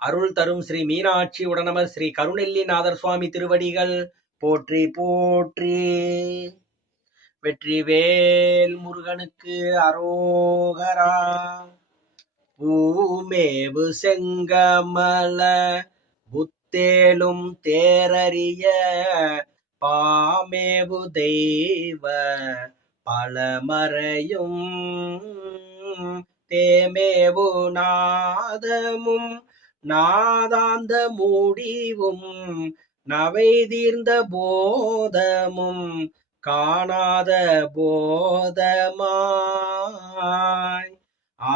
அருள் தரும் ஸ்ரீ மீனாட்சி உடனமர் ஸ்ரீ கருணெல்லிநாதர் சுவாமி திருவடிகள் போற்றி போற்றி. வெற்றிவேல் முருகனுக்கு அரோகரா. பூமேவு செங்கமல புத்தேலும் தேரறிய பாமேவு தெய்வ பலமறையும் தேமேவு நாதமும் நாதாந்த முடிவும் நவை தீர்ந்த போதமும் காணாத போதமாய்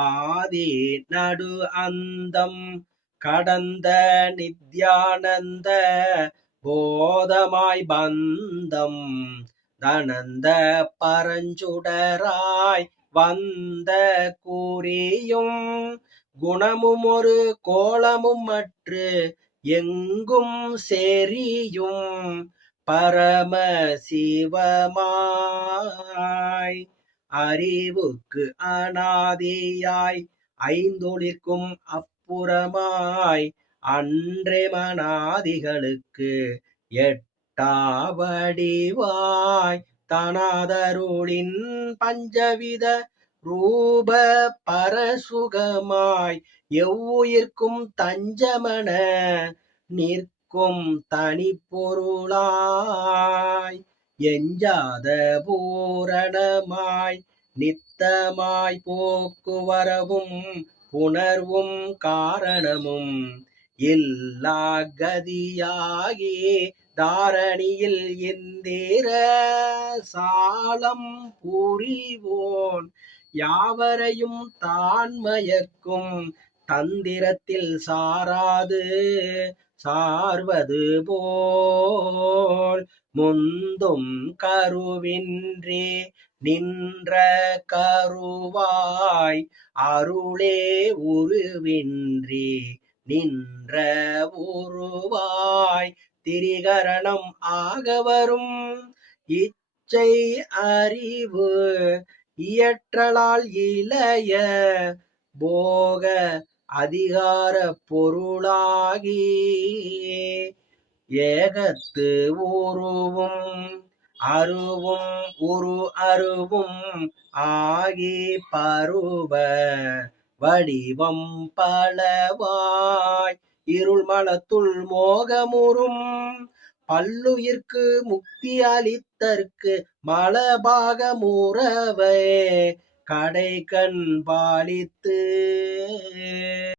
ஆதி நடு அந்தம் கடந்த நித்யானந்த போதமாய் பந்தம் தனந்த பரஞ்சுடராய் வந்த கூறியும் குணமும் ஒரு கோலமும் மற்று எங்கும் செறியும் பரம சிவமாய் அறிவுக்கு அநாதியாய் ஐந்தொழிற்கும் அப்புறமாய் அன்றே மனாதிகளுக்கு எட்டாவடிவாய் தனாதருளின் பஞ்சவித ரூப பரசுகமாய் எவ்வுயிர்க்கும் தஞ்சமன நிற்கும் தனிப்பொருளாய் எஞ்சாத பூரணமாய் நித்தமாய் போக்குவரவும் புணர்வும் காரணமும் இல்லா கதியாகி தாரணியில் இந்திர சாலம் புரிவோன் யாவரையும் தான் மயக்கும் தந்திரத்தில் சாராது சார்வது போல் முந்தும் கருவின்றி நின்ற கருவாய் அருளே உருவின்றி நின்ற உருவாய் திரிகரணம் ஆகவரும் இச்சை அறிவு இயற்றலால் இளைய போக அதிகார பொருளாகி ஏகத்து உருவும் அருவும் உரு அருவும் ஆகி பருவ வடிவம் பலவாய் இருள் மலத்துள் மோகமுறும் பல்லுயிர்க்கு முக்தி அளித்தற்கு மலபாகமுறவே கடை கண் பாலித்து